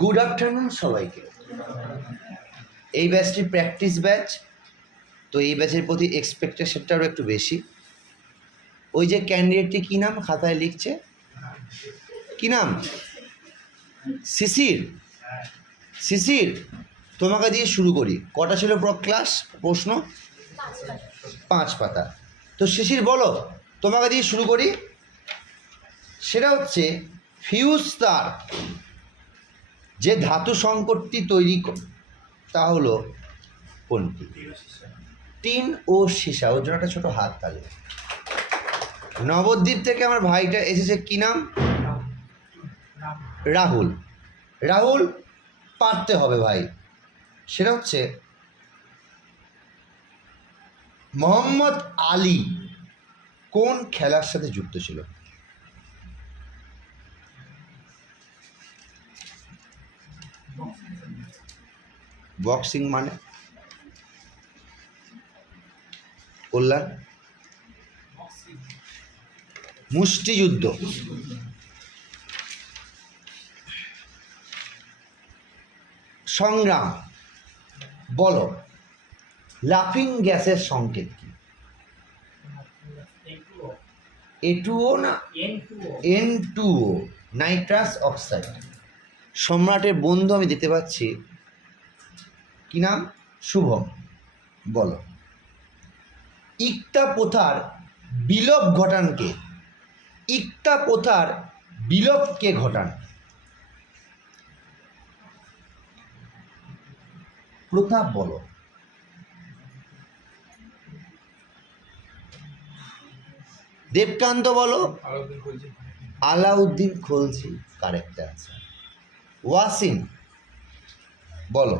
Good afternoon সবাইকে। এই ব্যাচটি practice batch, তো এই ব্যাচের প্রতি এক্সপেকটেশনটাও একটু বেশি। ওই যে ক্যান্ডিডেটটি কী নাম খাতায় লিখছে, কী নাম? শিশির। শিশির, তোমাকে দিয়ে শুরু করি। কটা ছিল ক্লাস প্রশ্ন? 5 পাতা। তো শিশির বলো, তোমাকে দিয়ে শুরু করি। সেটা হচ্ছে ফিউজ তার যে ধাতু সংকটটি তৈরি তা হলো কোনটি? টিন ও সীসা। ওর জন্য একটা ছোটো হাত তালে। নবদ্বীপ থেকে আমার ভাইটা এসেছে, কি নাম? রাহুল। রাহুল, পারতে হবে ভাই। সেটা হচ্ছে মোহাম্মদ আলী কোন খেলার সাথে যুক্ত ছিল? বক্সিং মানে? কল্যাণ? মুষ্টিযুদ্ধ। সংগ্রাম। বলো, লাফিং গ্যাসের সংকেত কি? A2O না N2O, নাইট্রাস অক্সাইড। সম্রাটের বন্ধু আমি দিতে পারছি, কি নাম? শুভম। বলো, ইক্তা প্রথার বিলোপ ঘটান কে? ইক্তা প্রথার বিলোপ কে ঘটান? প্রতাপ বলো। দেবকান্ত বলো। Alauddin Khalji correct answer. ওয়াসিম বলো।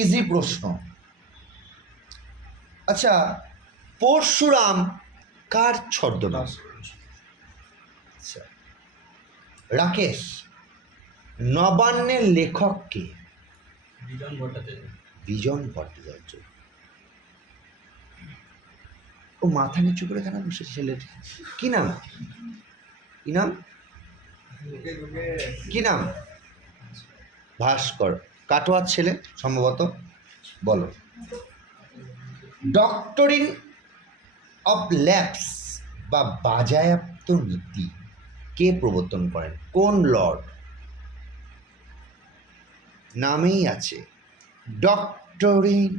ইজি প্রশ্ন। আচ্ছা, পরশুরাম কার ছদ্মনাম? আচ্ছা, রাকেশ, নবান্নের লেখক কে? বিজন ভট্টাচার্য। ও মাথা নিচু করে কেন বসে ছেলেটি? কি নাম? কি নাম? কি নাম? ভাস্কর। কাটোয়ার ছেলে সম্ভবত। বলো, ডক্টরিন অফ ল্যাপস বা বাজায়াপ্ত নীতি কে প্রবর্তন করেন? কোন লর্ড? নামেই আছে, ডক্টরিন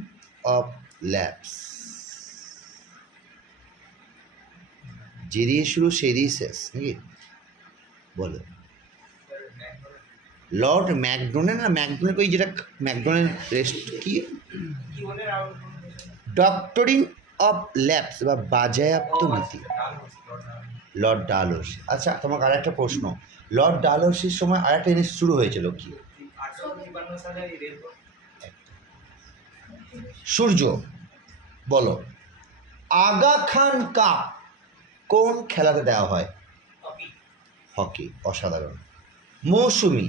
অফ ল্যাপস। যে দিয়ে শুরু সেই দিয়ে শেষ নাকি? বলো, লর্ড ম্যাকডোনেল না ম্যাকডোনেল, ওই যেটা ম্যাকডোনেল রেস্ট কি? ডক্টরিন অফ ল্যাপস বা বাজায়াপ্ত নীতি, লর্ড ডালহৌসি। আচ্ছা, তোমাকে আর একটা প্রশ্ন। লর্ড ডালহৌসির সময় আর একটা জিনিস শুরু হয়েছিল, কি? সূর্য। বলো, আগা খান কাপ কোন খেলাতে দেওয়া হয়? হকি। অসাধারণ। মৌসুমি।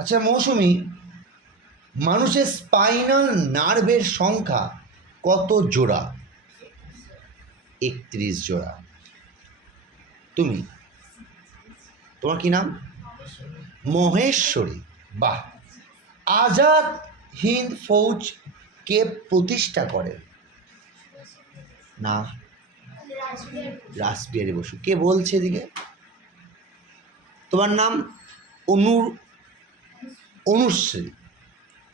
আচ্ছা মৌসুমি, মানুষের স্পাইনাল নার্ভের সংখ্যা কত জোড়া? 31 জোড়া। তুমি, তোমার কি নাম? মহেশ্বরী। বাহ। আজাদ হিন্দ ফৌজ কে প্রতিষ্ঠা করেন? না, রাসবিহারী বসু। কে বলছে এদিকে? তোমার নাম? অনুশ্রী।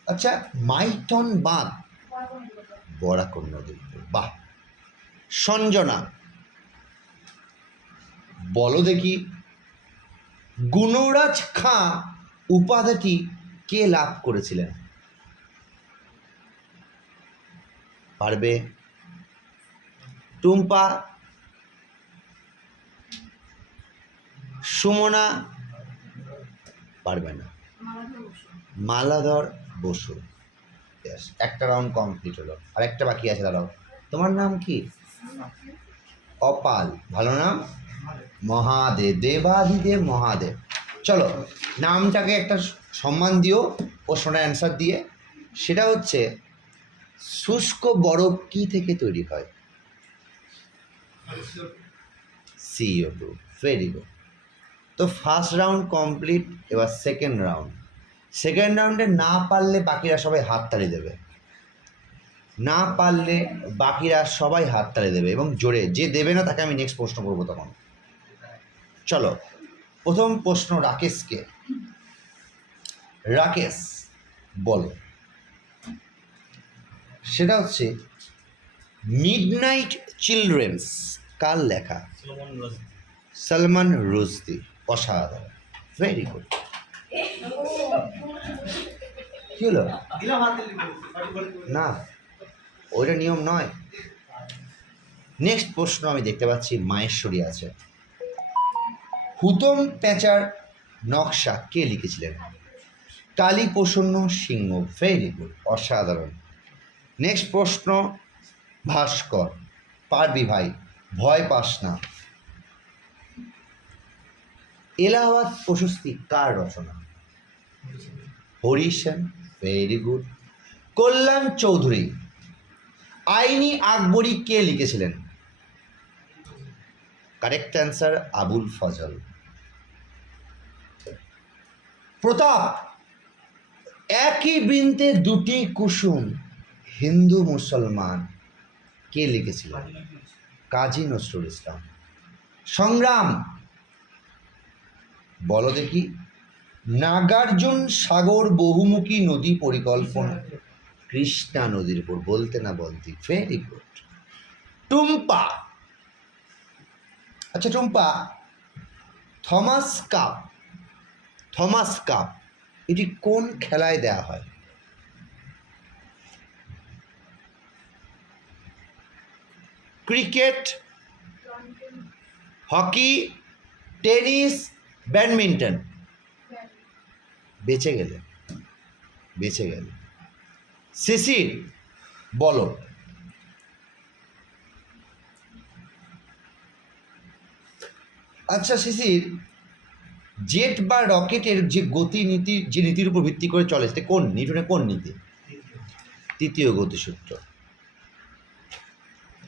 আচ্ছা, মাইথন বাঁধ বরাকর নদীর উপর। বাহ। সঞ্জনা, বলো দেখি, গুণরাজ খাঁ উপাধিটি কে লাভ করেছিলেন? পারবে? টুম্পা, সুমনা? পারবে না। মালাধর বসু। একটা রাউন্ড কমপ্লিট হলো, আর একটা বাকি আছে। দাঁড়াও, তোমার নাম কি? অপাল। ভালো নাম। মহাদেব, দেবাদিদেব মহাদেব। চলো, নামটাকে একটা সম্মান দিও প্রশ্নটা অ্যান্সার দিয়ে। সেটা হচ্ছে, শুষ্ক বরফ কি থেকে তৈরি হয়? CO2। Very good. তো ফার্স্ট রাউন্ড কমপ্লিট, এবার সেকেন্ড রাউন্ড। সেকেন্ড রাউন্ডে না পারলে বাকিরা সবাই হাততালি দেবে, না পারলে বাকিরা সবাই হাততালি দেবে এবং জোরে। যে দেবে না তাকে আমি নেক্সট প্রশ্ন করবো তখন। চলো, প্রথম প্রশ্ন রাকেশকে। রাকেশ বলো, সেটা হচ্ছে মিডনাইট চিলড্রেন্স কার লেখা? সলমান রুশদি। অসাধারণ, ভেরি গুড। কি হলো? না, ওইটা নিয়ম নয়। নেক্সট প্রশ্ন আমি দেখতে পাচ্ছি মাহেশ্বরী আছে। হুতম প্যাঁচার নকশা কে লিখেছিলেন? কালীপ্রসন্ন সিংহ। ভেরি গুড, অসাধারণ। নেক্সট প্রশ্ন ভাস্কর। পারবি ভাই, ভয় পাস না। এলাহাবাদ প্রশস্তি কার রচনা? হরি সেন। Very good. কল্যাণ চৌধুরী। আইনি আকবরী কে লিখেছিলেন? Correct answer Abul Fazl. প্রতাপ। একই বৃন্তে দুটি কুসুম, হিন্দু মুসলমান কে লিখেছিলেন? কাজী নজরুল ইসলাম। সংগ্রাম বলো দেখি। নাগার্জুন সাগর বহুমুখী নদী পরিকল্পনা কৃষ্ণা নদীর উপর। বলতে না বলতে। Very good. টুম্পা। আচ্ছা Tumpa, Thomas cup, Thomas cup এটি কোন খেলায় দেয়া হয়? Cricket, hockey, tennis, badminton. বেঁচে গেলে, বেঁচে গেলে। শিশির বলো, আচ্ছা শিশির, জেট বা রকেটের যে গতি নীতি, যে নীতির উপর ভিত্তি করে চলে, সেটা কোন নিউটনের কোন নীতি? তৃতীয় গতিসূত্র।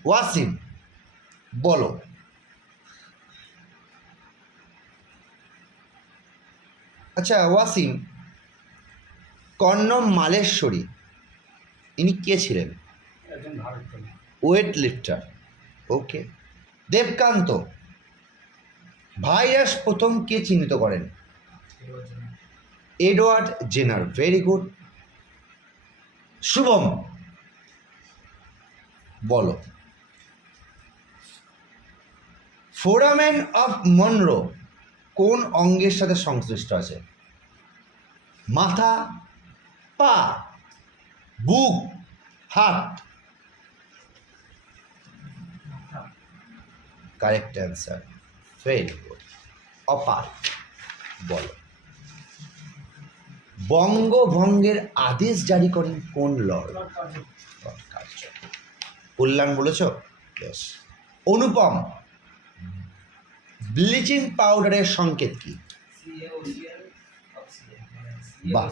ওয়াসিম বলো, আচ্ছা ওয়াসিম, কর্ণম মালেশ্বরী ইনি কে ছিলেন? ওয়েট লিফটার। ওকে। দেবকান্ত, ভাইরাস প্রথম কে চিহ্নিত করেন? Edward Jenner. Very good. Shubham বলো, ফোরামেন অফ মনরো কোন অঙ্গের সাথে সংশ্লিষ্ট আছে? মাথা, পা, বুক, হাত। Correct answer. Very good. অপার বলো, বঙ্গভঙ্গের আদেশ জারি করেন কোন লর্ড? কল্যাণ বলেছ? বেশ। অনুপম, ব্লিচিং পাউডারের সংকেত কি? বাহ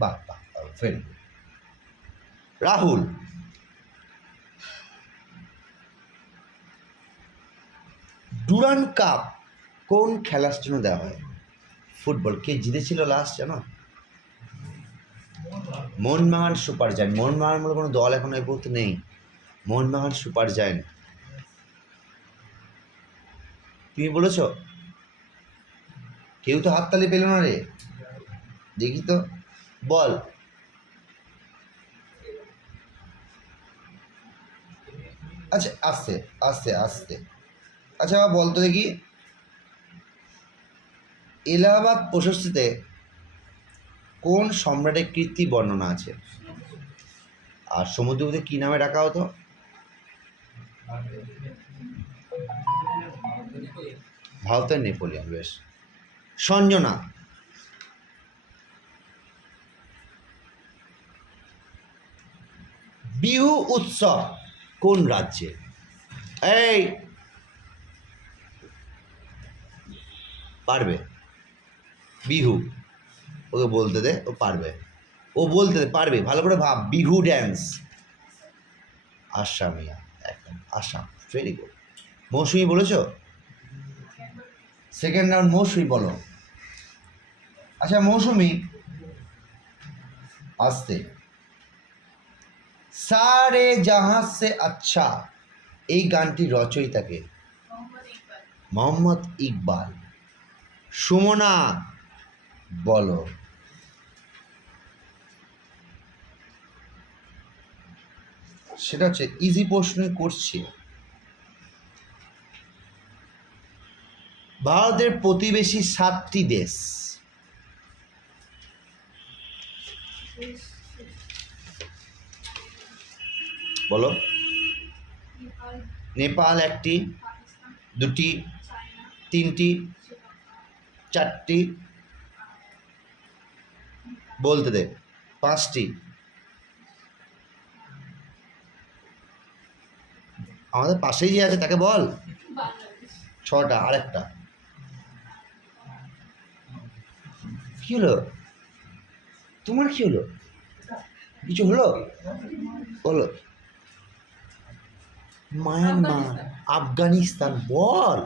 বাহ বাহ, very good. Rahul, Durand cup কোন খেলার জন্য দেওয়া হয়? ফুটবল। কে জিতেছিল লাস্ট জানো? Mohun Bagan super giant. মোহনবাগান বলে কোনো দল এখন এই পর্যন্ত নেই। Mohun Bagan super giant. তুমি বলেছ? কেউ তো হাততালি পেল না রে, দেখি তো, বল। আচ্ছা আস্তে আস্তে আস্তে। আচ্ছা বলতো দেখি, এলাহাবাদ প্রশস্তিতে কোন সম্রাটের কীর্তি বর্ণনা আছে? আর সমুদ্রকে কী নামে ডাকা হতো? ভারতের নেপোলিয়ন। বেশ। সঞ্জনা, বিহু উৎসব কোন রাজ্যে? এই পারবে? বিহু, ওকে বলতে দে, ও পারবে, ও বলতে দে, পারবে। ভালো করে ভাব। বিহু ড্যান্স আসামিয়া, একদম আসাম। Very good. মৌসুমি বলেছ? সেকেন্ড রাউন্ড মৌসুমি বলো। আচ্ছা মৌসুমি আসতে, সারে জাহাঁ সে আচ্ছা এই গানটির রচয়িতাকে? মোহাম্মদ ইকবাল। সুমনা বলো। সেটা হচ্ছে ইজি প্রশ্নই করছি। ভারতের প্রতিবেশী 7টি দেশ। বলো। নেপাল 1টি, 2টি, 3টি, 4টি, বলতে দে, 5টি, আমাদের পাশেই যে আছে তাকে বল। 6টা, আরেকটা কি হলো? তোমার কি হলো? কিছু হলো? বলো। মায়ানমার, আফগানিস্তান, বল।